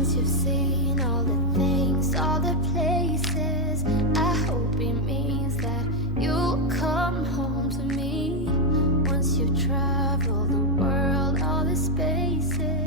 Once you've seen all the things, all the places, I hope it means that you'll come home to me. Once you've traveled the world, all the spaces,